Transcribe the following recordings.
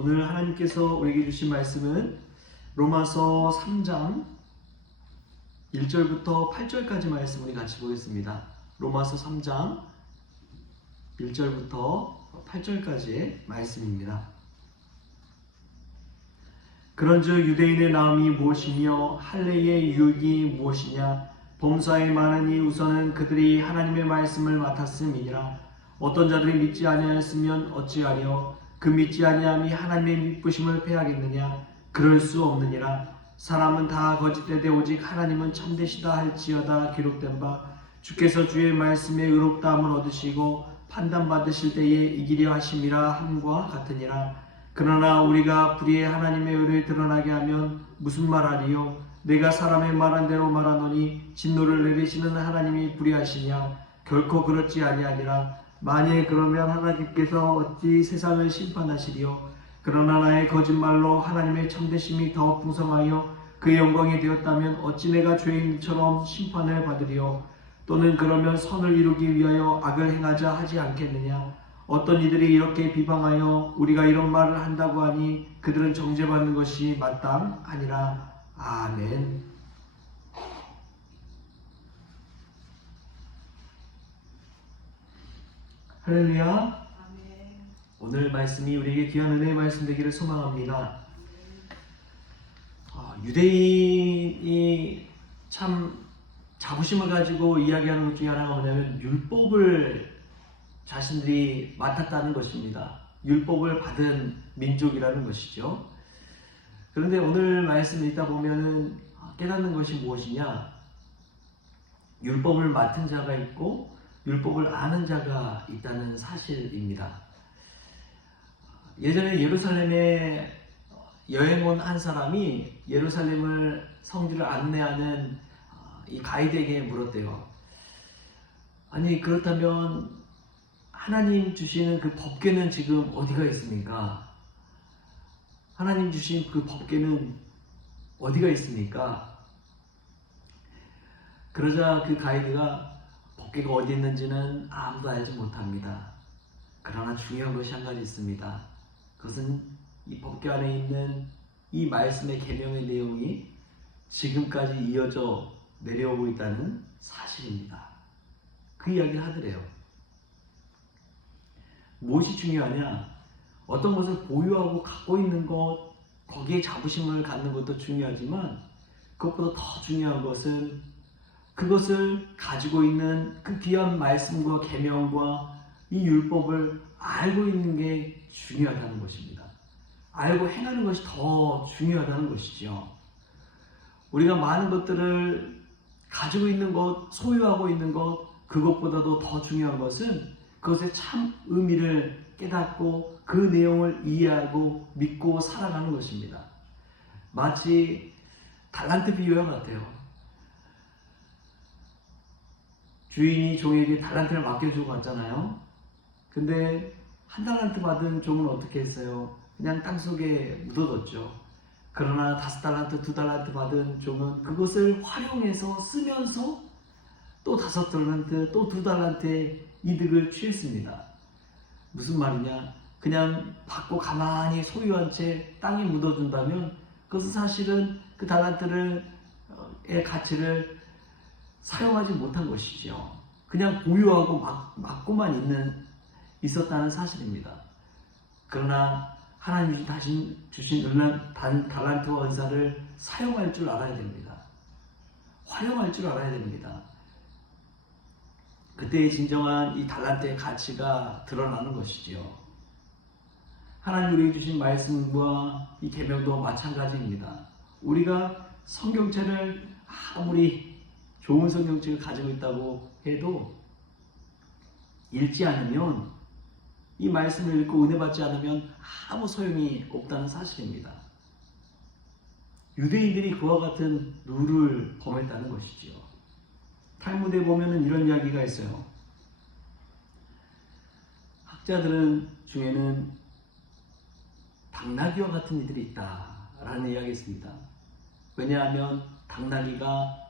오늘 하나님께서 우리에게 주신 말씀은 로마서 3장 1절부터 8절까지 말씀 우리 같이 보겠습니다. 로마서 3장 1절부터 8절까지의 말씀입니다. 그런즉 유대인의 나음이 무엇이며 할례의 유익이 무엇이냐? 범사에 많으니 우선은 그들이 하나님의 말씀을 맡았음이니라. 어떤 자들이 믿지 아니하였으면 어찌하려 그 믿지 아니함이 하나님의 미쁘심을 패하겠느냐? 그럴 수 없느니라. 사람은 다 거짓되되 오직 하나님은 참되시다 할지어다 기록된 바 주께서 주의 말씀에 의롭다함을 얻으시고 판단받으실 때에 이기려 하심이라 함과 같으니라. 그러나 우리가 불의의 하나님의 의를 드러나게 하면 무슨 말하리요? 내가 사람의 말한 대로 말하노니 진노를 내리시는 하나님이 불의하시냐? 결코 그렇지 아니하니라. 만일 그러면 하나님께서 어찌 세상을 심판하시리요? 그러나 나의 거짓말로 하나님의 참되심이 더 풍성하여 그 영광이 되었다면 어찌 내가 죄인처럼 심판을 받으리요? 또는 그러면 선을 이루기 위하여 악을 행하자 하지 않겠느냐? 어떤 이들이 이렇게 비방하여 우리가 이런 말을 한다고 하니 그들은 정죄받는 것이 마땅하니라. 아멘. 할렐루야. 아멘. 오늘 말씀이 우리에게 귀한 은혜의 말씀 되기를 소망합니다. 유대인이 참 자부심을 가지고 이야기하는 것 중에 하나가 뭐냐면 율법을 자신들이 맡았다는 것입니다. 율법을 받은 민족이라는 것이죠. 그런데 오늘 말씀 읽다 보면은 깨닫는 것이 무엇이냐? 율법을 맡은 자가 있고 율법을 아는 자가 있다는 사실입니다. 예전에 예루살렘에 여행 온 한 사람이 예루살렘을 성지를 안내하는 이 가이드에게 물었대요. 아니 그렇다면 하나님 주시는 그 법궤는 지금 어디가 있습니까? 하나님 주신 그 법궤는 어디가 있습니까? 그러자 그 가이드가 법궤가 어디 있는지는 아무도 알지 못합니다. 그러나 중요한 것이 한 가지 있습니다. 그것은 이 법궤 안에 있는 이 말씀의 계명의 내용이 지금까지 이어져 내려오고 있다는 사실입니다. 그 이야기를 하더래요. 무엇이 중요하냐? 어떤 것을 보유하고 갖고 있는 것, 거기에 자부심을 갖는 것도 중요하지만 그것보다 더 중요한 것은 그것을 가지고 있는 그 귀한 말씀과 계명과 이 율법을 알고 있는 게 중요하다는 것입니다. 알고 행하는 것이 더 중요하다는 것이죠. 우리가 많은 것들을 가지고 있는 것, 소유하고 있는 것, 그것보다도 더 중요한 것은 그것의 참 의미를 깨닫고 그 내용을 이해하고 믿고 살아가는 것입니다. 마치 달란트 비유와 같아요. 주인이 종에게 달란트를 맡겨주고 갔잖아요. 근데 한 달란트 받은 종은 어떻게 했어요? 그냥 땅속에 묻어뒀죠. 그러나 5달란트, 2달란트 받은 종은 그것을 활용해서 쓰면서 또 5달란트, 또 2달란트의 이득을 취했습니다. 무슨 말이냐? 그냥 받고 가만히 소유한 채 땅에 묻어둔다면 그것은 사실은 그 달란트의 가치를 사용하지 못한 것이죠. 그냥 보유하고 맡고만 있었다는 사실입니다. 그러나 하나님이 주신 달란트와 은사를 사용할 줄 알아야 됩니다. 활용할 줄 알아야 됩니다. 그때의 진정한 이 달란트의 가치가 드러나는 것이지요. 하나님 우리에게 주신 말씀과 이 계명도 마찬가지입니다. 우리가 성경책을 아무리 좋은 성경책을 가지고 있다고 해도 읽지 않으면 이 말씀을 읽고 은혜 받지 않으면 아무 소용이 없다는 사실입니다. 유대인들이 그와 같은 룰을 범했다는 것이죠. 탈무드에 보면은 이런 이야기가 있어요. 학자들은 중에는 당나귀와 같은 이들이 있다라는 이야기가 있습니다. 왜냐하면 당나귀가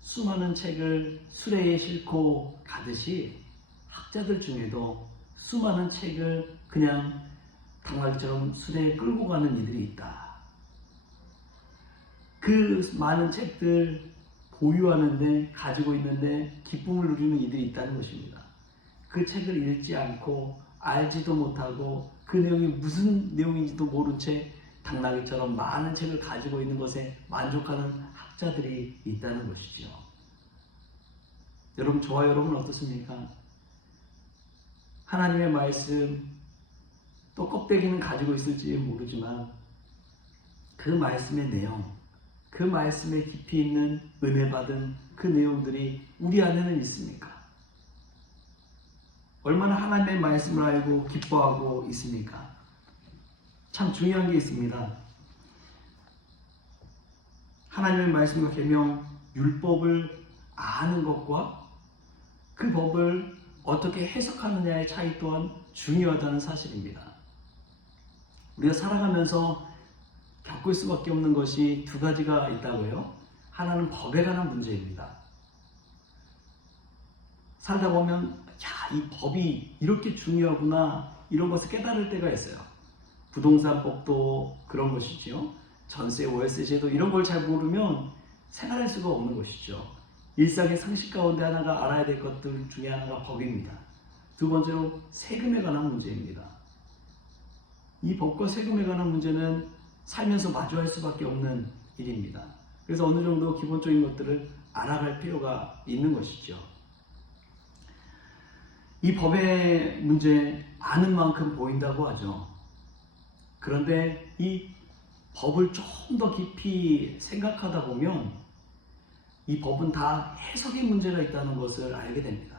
수많은 책을 수레에 싣고 가듯이 학자들 중에도 수많은 책을 그냥 당나귀처럼 수레에 끌고 가는 이들이 있다. 그 많은 책들 보유하는데, 가지고 있는데 기쁨을 누리는 이들이 있다는 것입니다. 그 책을 읽지 않고 알지도 못하고 그 내용이 무슨 내용인지도 모른 채 당나귀처럼 많은 책을 가지고 있는 것에 만족하는 학자들이 있다는 것이죠. 여러분, 저와 여러분은 어떻습니까? 하나님의 말씀, 또 껍데기는 가지고 있을지 모르지만 그 말씀의 내용, 그 말씀에 깊이 있는 은혜 받은 그 내용들이 우리 안에는 있습니까? 얼마나 하나님의 말씀을 알고 기뻐하고 있습니까? 참 중요한 게 있습니다. 하나님의 말씀과 계명, 율법을 아는 것과 그 법을 어떻게 해석하느냐의 차이 또한 중요하다는 사실입니다. 우리가 살아가면서 겪을 수밖에 없는 것이 두 가지가 있다고요. 하나는 법에 관한 문제입니다. 살다 보면 이 법이 이렇게 중요하구나, 이런 것을 깨달을 때가 있어요. 부동산법도 그런 것이죠. 전세, 월세 제도 이런 걸 잘 모르면 생활할 수가 없는 것이죠. 일상의 상식 가운데 하나가 알아야 될 것들 중에 하나가 법입니다. 두 번째로 세금에 관한 문제입니다. 이 법과 세금에 관한 문제는 살면서 마주할 수밖에 없는 일입니다. 그래서 어느 정도 기본적인 것들을 알아갈 필요가 있는 것이죠. 이 법의 문제 아는 만큼 보인다고 하죠. 그런데 이 법을 좀 더 깊이 생각하다 보면 이 법은 다 해석의 문제가 있다는 것을 알게 됩니다.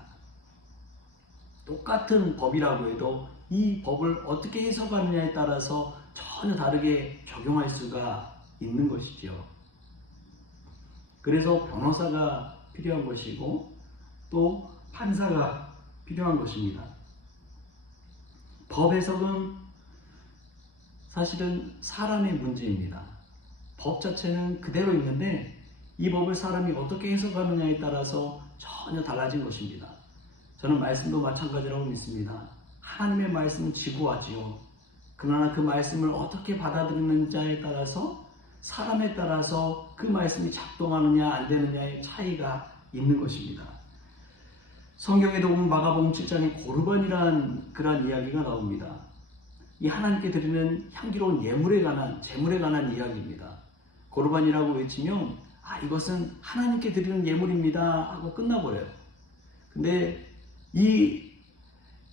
똑같은 법이라고 해도 이 법을 어떻게 해석하느냐에 따라서 전혀 다르게 적용할 수가 있는 것이죠. 그래서 변호사가 필요한 것이고 또 판사가 필요한 것입니다. 법 해석은 사실은 사람의 문제입니다. 법 자체는 그대로 있는데 이 법을 사람이 어떻게 해석하느냐에 따라서 전혀 달라진 것입니다. 저는 말씀도 마찬가지라고 믿습니다. 하나님의 말씀은 지고하지요. 그러나 그 말씀을 어떻게 받아들이는지에 따라서, 사람에 따라서 그 말씀이 작동하느냐 안 되느냐의 차이가 있는 것입니다. 성경에도 보면 마가복음 7장에 고르반이라는 그러한 이야기가 나옵니다. 이 하나님께 드리는 향기로운 예물에 관한, 제물에 관한 이야기입니다. 고르반이라고 외치면 이것은 하나님께 드리는 예물입니다 하고 끝나버려요. 근데 이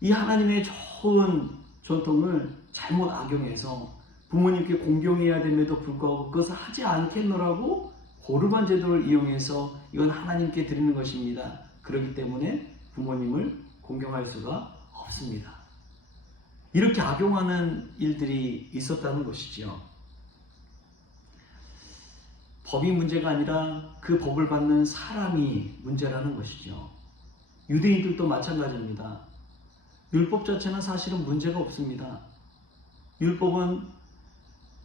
하나님의 좋은 전통을 잘못 악용해서 부모님께 공경해야 됨에도 불구하고 그것을 하지 않겠노라고 고르반 제도를 이용해서 이건 하나님께 드리는 것입니다. 그렇기 때문에 부모님을 공경할 수가 없습니다. 이렇게 악용하는 일들이 있었다는 것이죠. 법이 문제가 아니라 그 법을 받는 사람이 문제라는 것이죠. 유대인들도 마찬가지입니다. 율법 자체는 사실은 문제가 없습니다. 율법은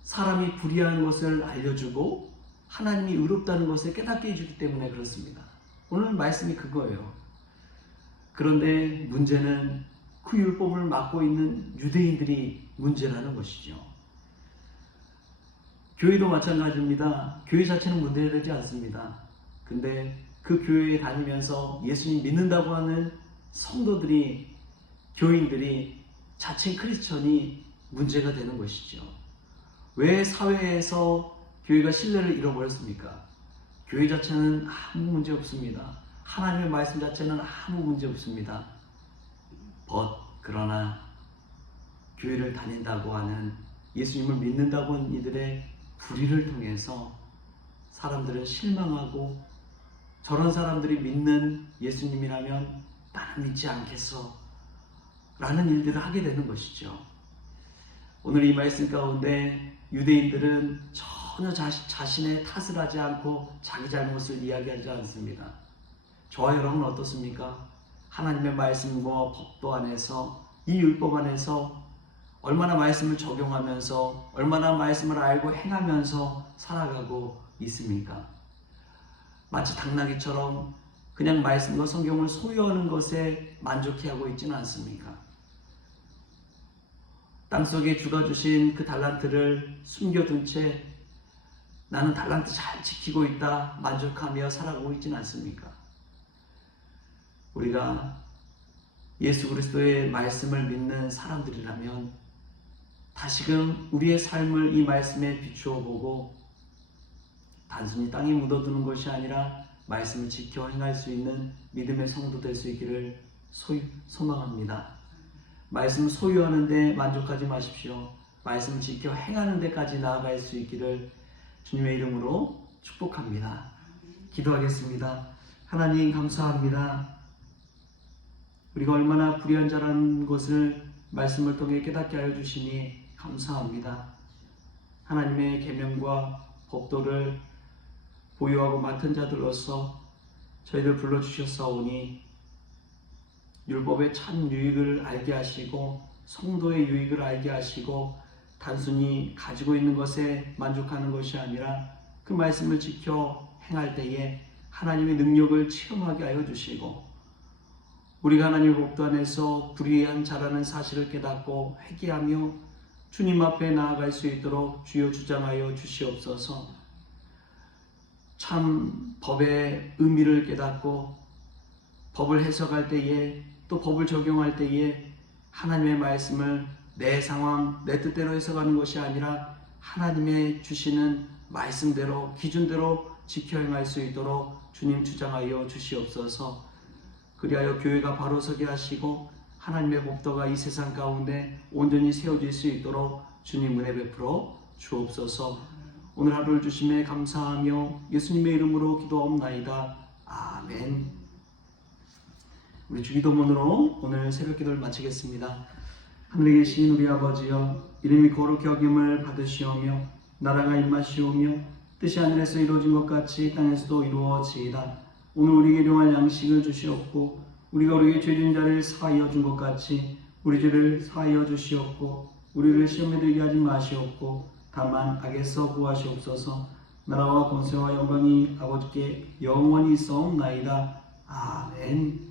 사람이 불의한 것을 알려주고 하나님이 의롭다는 것을 깨닫게 해주기 때문에 그렇습니다. 오늘 말씀이 그거예요. 그런데 문제는 그 율법을 맡고 있는 유대인들이 문제라는 것이죠. 교회도 마찬가지입니다. 교회 자체는 문제되지 않습니다. 근데 그 교회에 다니면서 예수님 믿는다고 하는 성도들이, 교인들이, 자칭 크리스천이 문제가 되는 것이죠. 왜 사회에서 교회가 신뢰를 잃어버렸습니까? 교회 자체는 아무 문제 없습니다. 하나님의 말씀 자체는 아무 문제 없습니다. 그러나 교회를 다닌다고 하는, 예수님을 믿는다고 하는 이들의 불의를 통해서 사람들은 실망하고, 저런 사람들이 믿는 예수님이라면 나는 믿지 않겠어 라는 일들을 하게 되는 것이죠. 오늘 이 말씀 가운데 유대인들은 전혀 자신의 탓을 하지 않고 자기 잘못을 이야기하지 않습니다. 저와 여러분은 어떻습니까? 하나님의 말씀과 법도 안에서, 이 율법 안에서 얼마나 말씀을 적용하면서, 얼마나 말씀을 알고 행하면서 살아가고 있습니까? 마치 당나귀처럼 그냥 말씀과 성경을 소유하는 것에 만족해하고 있지는 않습니까? 땅속에 주가 주신 그 달란트를 숨겨둔 채 나는 달란트 잘 지키고 있다 만족하며 살아가고 있진 않습니까? 우리가 예수 그리스도의 말씀을 믿는 사람들이라면 다시금 우리의 삶을 이 말씀에 비추어 보고 단순히 땅에 묻어두는 것이 아니라 말씀을 지켜 행할 수 있는 믿음의 성도 될 수 있기를 소망합니다. 말씀을 소유하는 데 만족하지 마십시오. 말씀을 지켜 행하는 데까지 나아갈 수 있기를 주님의 이름으로 축복합니다. 기도하겠습니다. 하나님 감사합니다. 우리가 얼마나 불의한 자라는 것을 말씀을 통해 깨닫게 하여 주시니 감사합니다. 하나님의 계명과 법도를 보유하고 맡은 자들로서 저희를 불러주셨사오니 율법의 참 유익을 알게 하시고 성도의 유익을 알게 하시고 단순히 가지고 있는 것에 만족하는 것이 아니라 그 말씀을 지켜 행할 때에 하나님의 능력을 체험하게 하여 주시고 우리가 하나님의 법도 안에서 불의한 자라는 사실을 깨닫고 회개하며 주님 앞에 나아갈 수 있도록 주여 주장하여 주시옵소서. 참 법의 의미를 깨닫고 법을 해석할 때에 또 법을 적용할 때에 하나님의 말씀을 내 상황, 내 뜻대로 해석하는 것이 아니라 하나님의 주시는 말씀대로 기준대로 지켜 행할 수 있도록 주님 주장하여 주시옵소서. 그리하여 교회가 바로 서게 하시고 하나님의 법도가 이 세상 가운데 온전히 세워질 수 있도록 주님 은혜 베풀어 주옵소서. 오늘 하루를 주심에 감사하며 예수님의 이름으로 기도하옵나이다. 아멘. 우리 주기도문으로 오늘 새벽기도를 마치겠습니다. 하늘에 계신 우리 아버지여, 이름이 거룩히 여김을 받으시오며 나라가 임하시오며 뜻이 하늘에서 이루어진 것 같이 땅에서도 이루어지이다. 오늘 우리에게 일용할 양식을 주시옵고 우리가 우리에게 죄진 자를 사하여 준 것 같이 우리 죄를 사하여 주시옵고 우리를 시험에 들게 하지 마시옵고 다만 악에서 구하시옵소서. 나라와 권세와 영광이 아버지께 영원히 있사옵나이다. 아멘.